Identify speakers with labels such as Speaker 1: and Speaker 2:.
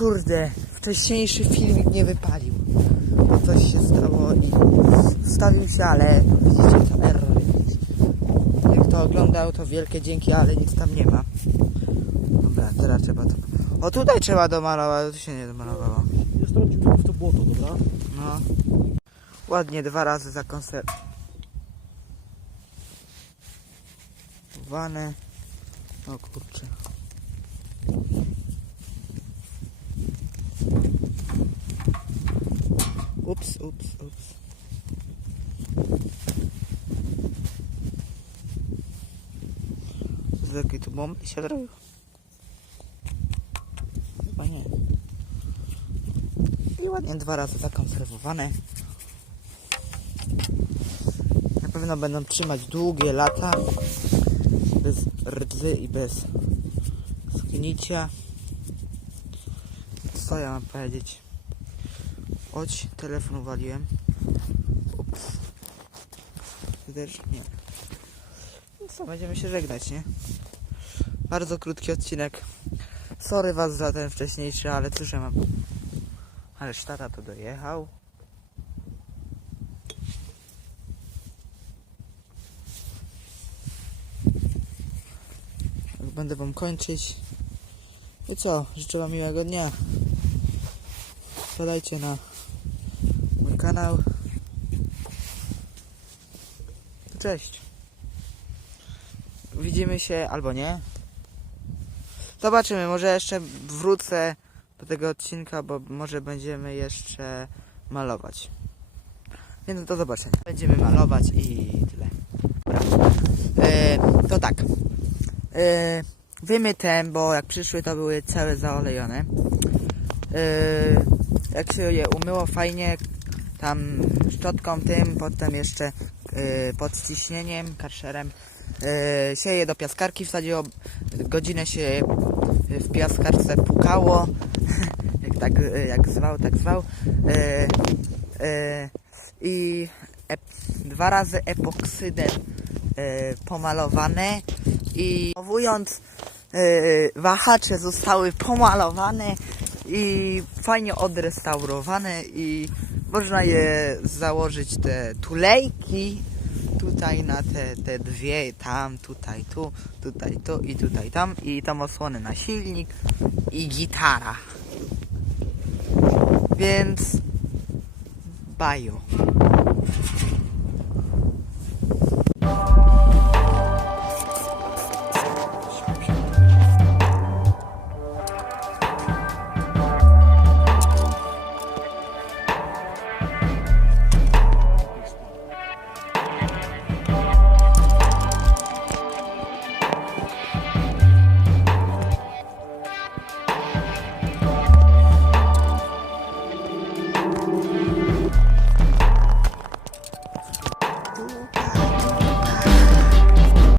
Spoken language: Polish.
Speaker 1: Kurde, wcześniejszy filmik nie wypalił. Bo coś się stało i wstawił się, ale widzicie to error. Jak to oglądał, to wielkie dzięki, ale nic tam nie ma. Dobra, teraz trzeba to... O tutaj trzeba domalować, to się nie domalowało.
Speaker 2: Nie strącił mnie w to błoto, dobra?
Speaker 1: No. Ładnie dwa razy zakonserwowane. O kurczę. Ups, ups, ups. Z jakiej tu bomby się zrobił? Chyba nie. I ładnie dwa razy zakonserwowane. Na pewno będą trzymać długie lata. Bez rdzy i bez zgnicia. Co ja mam powiedzieć? Chodź, telefon uwaliłem. Ups. Nie. No co, będziemy się żegnać, nie? Bardzo krótki odcinek. Sorry was za ten wcześniejszy, ale cóż ja mam Ależ tata to dojechał. Będę wam kończyć. I co? Życzę wam miłego dnia. Wpadajcie na kanał. Cześć. Widzimy się albo nie. Zobaczymy, może jeszcze wrócę do tego odcinka, bo może będziemy jeszcze malować. No, do zobaczenia. Będziemy malować i tyle. E, to tak. E, wymyte, bo jak przyszły to były całe zaolejone. E, jak się je umyło fajnie, tam szczotką tym, potem jeszcze e, pod ciśnieniem, karszerem e, się je do piaskarki wsadziło, godzinę się w piaskarce pukało, jak tak e, jak zwał, tak zwał. E, e, I ep, dwa razy epoksydem e, pomalowane i mówiąc e, wahacze zostały pomalowane i fajnie odrestaurowane i można je założyć te tulejki tutaj na te, te dwie, tam, tutaj, tu, tutaj, tu i tutaj, tam i tam osłony na silnik i gitara. Więc bajo.